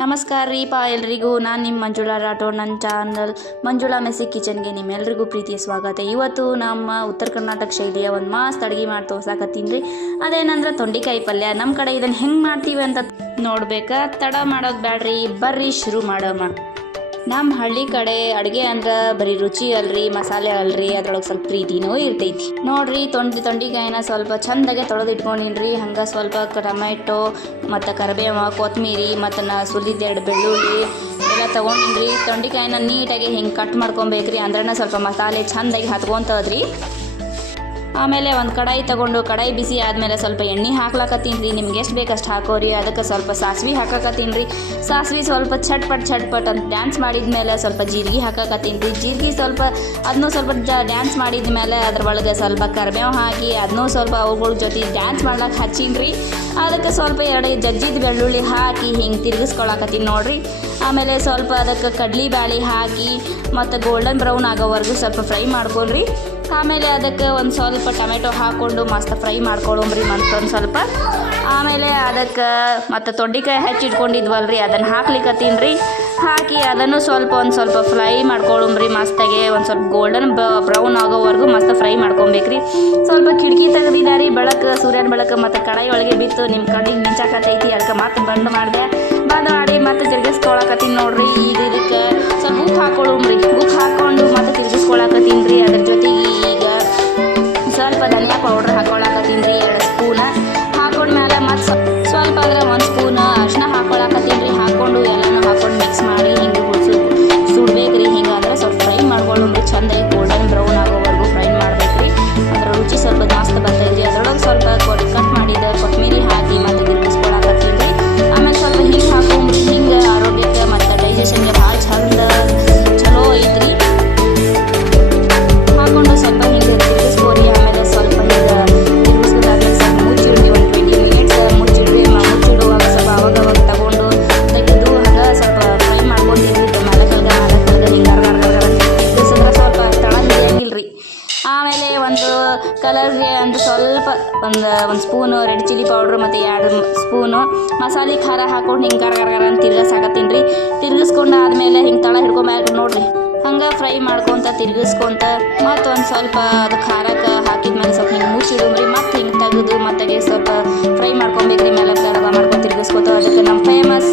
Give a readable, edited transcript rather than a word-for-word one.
ನಮಸ್ಕಾರ ರೀ ಎಲ್ರಿಗೂ. ನಾನು ನಿಮ್ಮ ಮಂಜುಳಾ ರಾಠೋಡ್. ನನ್ನ ಚಾನಲ್ ಮಂಜುಳಾ ಮೆಸ್ಸಿ ಕಿಚನ್ಗೆ ನಿಮ್ಮೆಲ್ರಿಗೂ ಪ್ರೀತಿಯ ಸ್ವಾಗತ. ಇವತ್ತು ನಮ್ಮ ಉತ್ತರ ಕರ್ನಾಟಕ ಶೈಲಿಯ ಒಂದು ಮಸ್ತ್ ಅಡುಗೆ ಮಾಡಿ ತೋರ್ಸಾಕತ್ತೀನಿ ರೀ. ಅದೇನಂದ್ರೆ ತೊಂಡೆಕಾಯಿ ಪಲ್ಯ. ನಮ್ಮ ಕಡೆ ಇದನ್ನು ಹೆಂಗೆ ಮಾಡ್ತೀವಿ ಅಂತ ನೋಡ್ಬೇಕಾ? ತಡ ಮಾಡೋದು ಬ್ಯಾಡ್ರಿ, ಬರ್ರಿ ಶುರು ಮಾಡೋಣ. ನಮ್ಮ ಹಳ್ಳಿ ಕಡೆ ಅಡುಗೆ ಅಂದ್ರೆ ಬರೀ ರುಚಿ ಅಲ್ರಿ, ಮಸಾಲೆ ಅಲ್ರಿ, ಅದ್ರೊಳಗೆ ಸ್ವಲ್ಪ ಪ್ರೀತಿನೂ ಇರ್ತೈತಿ ನೋಡ್ರಿ. ತೊಂಡೆಕಾಯಿನ ಸ್ವಲ್ಪ ಚಂದಾಗೆ ತೊಳೆದು ಇಟ್ಕೊಂಡಿನ್ರಿ. ಹಂಗೆ ಸ್ವಲ್ಪ ಟೊಮೆಟೊ ಮತ್ತು ಕರಿಬೇವು, ಕೊತ್ತಂಬರಿ ಮತ್ತು ಸುಲಿದೆರಡು ಬೆಳ್ಳುಳ್ಳಿ ಎಲ್ಲ ತೊಗೊಂಡಿನ್ರಿ. ತೊಂಡೆಕಾಯಿನ ನೀಟಾಗಿ ಹಿಂಗೆ ಕಟ್ ಮಾಡ್ಕೊಬೇಕ್ರಿ, ಅಂದ್ರೆ ಸ್ವಲ್ಪ ಮಸಾಲೆ ಚಂದಾಗಿ ಹತ್ಕೊಂತದ್ರಿ. ಆಮೇಲೆ ಒಂದು ಕಡಾಯಿ ತೊಗೊಂಡು ಕಡಾಯಿ ಬಿಸಿ ಆದಮೇಲೆ ಸ್ವಲ್ಪ ಎಣ್ಣೆ ಹಾಕ್ಲಾಕತ್ತೀನಿ ರೀ. ನಿಮ್ಗೆ ಎಷ್ಟು ಬೇಕಷ್ಟು ಹಾಕೋರಿ. ಅದಕ್ಕೆ ಸ್ವಲ್ಪ ಸಾಸಿವೆ ಹಾಕಾಕತ್ತೀನಿ ರೀ. ಸಾಸಿವೆ ಸ್ವಲ್ಪ ಚಟ್ಪಟ್ ಅಂತ ಡ್ಯಾನ್ಸ್ ಮಾಡಿದ್ಮೇಲೆ ಸ್ವಲ್ಪ ಜೀರಿಗೆ ಹಾಕಾಕತ್ತೀನಿ ರೀ. ಜೀರಿಗೆ ಸ್ವಲ್ಪ ಅದನ್ನೂ ಸ್ವಲ್ಪ ಡ್ಯಾನ್ಸ್ ಮಾಡಿದ್ಮೇಲೆ ಅದ್ರ ಒಳಗೆ ಸ್ವಲ್ಪ ಕರಿಬೇವು ಹಾಕಿ ಅದನ್ನೂ ಸ್ವಲ್ಪ ಅವುಗಳ ಜೊತೆ ಡ್ಯಾನ್ಸ್ ಮಾಡ್ಲಾಕ ಹಚ್ಚೀನಿ ರೀ. ಅದಕ್ಕೆ ಸ್ವಲ್ಪ ಎರಡು ಜಜ್ಜಿದ ಬೆಳ್ಳುಳ್ಳಿ ಹಾಕಿ ಹಿಂಗೆ ತಿರುಗಿಸ್ಕೊಳಕತ್ತೀನಿ ನೋಡಿರಿ. ಆಮೇಲೆ ಸ್ವಲ್ಪ ಅದಕ್ಕೆ ಕಡ್ಲಿ ಬ್ಯಾಳೆ ಹಾಕಿ ಮತ್ತು ಗೋಲ್ಡನ್ ಬ್ರೌನ್ ಆಗೋವರೆಗೂ ಸ್ವಲ್ಪ ಫ್ರೈ ಮಾಡ್ಕೊಳ್ರಿ. ಆಮೇಲೆ ಅದಕ್ಕೆ ಒಂದು ಸ್ವಲ್ಪ ಟೊಮೆಟೊ ಹಾಕ್ಕೊಂಡು ಮಸ್ತ್ ಫ್ರೈ ಮಾಡ್ಕೊಳ್ಳೋಮ್ರಿ ಮತ್ತೊಂದು ಸ್ವಲ್ಪ. ಆಮೇಲೆ ಅದಕ್ಕೆ ಮತ್ತು ತೊಂಡೆಕಾಯಿ ಹೆಚ್ಚಿಟ್ಕೊಂಡಿದ್ವಲ್ರಿ ಅದನ್ನು ಹಾಕ್ಲಿಕ್ಕತ್ತೀನಿ ರೀ. ಹಾಕಿ ಅದನ್ನು ಒಂದು ಸ್ವಲ್ಪ ಫ್ರೈ ಮಾಡ್ಕೊಳ್ಳೋಮ್ರಿ ಮಸ್ತಾಗೆ. ಒಂದು ಸ್ವಲ್ಪ ಗೋಲ್ಡನ್ ಬ್ರೌನ್ ಆಗೋವರೆಗೂ ಮಸ್ತ್ ಫ್ರೈ ಮಾಡ್ಕೊಬೇಕ್ರಿ. ಸ್ವಲ್ಪ ಕಿಟಕಿ ತೆಗೆದಿದ್ದಾರೆ ಬೆಳಕು, ಸೂರ್ಯನ ಬೆಳಕು ಮತ್ತು ಕಡಾಯಿ ಒಳಗೆ ಬಿತ್ತು ನಿಮ್ಮ ಕಣ್ಣಿಗೆ ಮಿಂಚಾಕತ್ತೈತಿ. ಅದಕ್ಕೆ ಮತ್ತೆ ಬಂದ್ ಮಾಡಿ ಮತ್ತೆ ತಿರ್ಗಿಸ್ಕೊಳಕತ್ತೀನಿ ನೋಡ್ರಿ. ಈಗ ಇದಕ್ಕೆ ಸ್ವಲ್ಪ ಉಪ್ಪು ಹಾಕೊಳ್ಳೋಮ್ರಿ. ಉಪ್ಪು ಹಾಕ್ಕೊಂಡು ಮತ್ತೆ ತಿರ್ಗಿಸ್ಕೊಳಕತ್ತೀನಿ ರೀ. ಅದ್ರ ಜೊತೆಗೆ ಈಗ ಸ್ವಲ್ಪ ಧನಿಯಾ ಪೌಡ್ರ್ ಹಾಕೊಳಕತ್ತೀನಿ ರೀ, 2 ಸ್ಪೂನ್ ಹಾಕೊಂಡ್ಮೇಲೆ ಮತ್ತು ಸ್ವಲ್ಪ ಅಂದರೆ 1 ಸ್ಪೂನ್ ಅರಿಶಿನ ಹಾಕೊಳಕತ್ತೀನಿ ರೀ. ಹಾಕ್ಕೊಂಡು ಎಲ್ಲನೂ ಹಾಕೊಂಡು ಮಿಕ್ಸ್ ಮಾಡಿ ಹಿಂಗೆ ಸುಡ್ಬೇಕ್ರಿ. ಹಿಂಗೆ ಅಂದ್ರೆ ಸ್ವಲ್ಪ ಫ್ರೈ ಮಾಡ್ಕೊಳ್ಳೋಮ್ರಿ ಚಂದಾಗಿ ಗೋಲ್ಡನ್ ಬ್ರೌನ್ ಆಗೋವರೆಗೂ ಫ್ರೈ ಮಾಡ್ಬೇಕ್ರಿ. ಅದರ ರುಚಿ ಸ್ವಲ್ಪ ಜಾಸ್ತಿ ಬರ್ತೈತಿ. ಅದರೊಳಗೆ ಸ್ವಲ್ಪ ಕಟ್ ಮಾಡಿದ ಕೊತ್ತಂಬರಿ ಹಾಕಿ ಮತ್ತು ತಿರುಗಿಸ್ಕೊಳಕತ್ತೀನಿ ರೀ. ಆಮೇಲೆ ಸ್ವಲ್ಪ ಹಿಂಗೆ ಹಾಕೊಂಡ್ರಿ. ಹಿಂಗೆ ಆರೋಗ್ಯಕ್ಕೆ ಮತ್ತು ಡೈಜೆಷನ್ಗೆ ಭಾಳ ಚಲೋ ಐತ್ರಿ. ಹಾಕೊಂಡು ಸ್ವಲ್ಪ ಹಿಂಗೆ ತಿರುಗಿಸ್ಕೋರಿ. ಆಮೇಲೆ ಸ್ವಲ್ಪ ಹಿಂಗೆ ತಿರುಗಿಸ್ಕೊಂಡಾದ್ಮೇಲೆ ಸ್ವಲ್ಪ ಮುಚ್ಚಿಡ್ರಿ. ಒಂದು 20 ಮಿನಿಟ್ಸ್ ಮುಚ್ಚಿಡ್ರಿ. ಮುಚ್ಚಿಡುವಾಗ ಸ್ವಲ್ಪ ಅವಾಗ ತಗೊಂಡು ತೆಗೆದು ಹಾಗೆ ಸ್ವಲ್ಪ ಫ್ರೈ ಮಾಡ್ಕೊಂಡಿದ್ರಿ. ಮಲಕಲ್ಗ ಹಿಂಗೆ ತಿರುಗಿಸಿದ್ರೆ ಸ್ವಲ್ಪ ತಳ ಹಿಡಿಯಂಗಿಲ್ಲ ರೀ. ಆಮೇಲೆ ಒಂದು ಕಲರ್ಗೆ ಅಂದ್ರೆ ಸ್ವಲ್ಪ ಒಂದು ಸ್ಪೂನು ರೆಡ್ ಚಿಲ್ಲಿ ಪೌಡ್ರ್ ಮತ್ತು 2 ಸ್ಪೂನು ಮಸಾಲೆ ಖಾರ ಹಾಕ್ಕೊಂಡು ಹಿಂಗೆ ಗರ ಅಂತ ತಿರ್ಗಿಸಾಕತ್ತೀನಿ ರೀ. ತಿರ್ಗಿಸ್ಕೊಂಡು ಆದಮೇಲೆ ಹಿಂಗೆ ತಳ ಹಿಡ್ಕೊಂಬೇಕು ನೋಡಿರಿ. ಹಂಗೆ ಫ್ರೈ ಮಾಡ್ಕೊತ ತಿರ್ಗಿಸ್ಕೊತ ಮತ್ತು ಒಂದು ಸ್ವಲ್ಪ ಅದು ಖಾರಕ್ಕೆ ಹಾಕಿದ್ಮೇಲೆ ಸ್ವಲ್ಪ ಹಿಂಗೆ ಮುಚ್ಚಿಡುಮ್ರಿ. ಮತ್ತು ಹಿಂಗೆ ತೆಗೆದು ಮತ್ತೆ ಸ್ವಲ್ಪ ಫ್ರೈ ಮಾಡ್ಕೊಬೇಕ್ರಿ. ಮೇಲೆ ಮಾಡ್ಕೊಂಡು ತಿರ್ಗಿಸ್ಕೊತ. ಅದಕ್ಕೆ ನಮ್ಮ ಫೇಮಸ್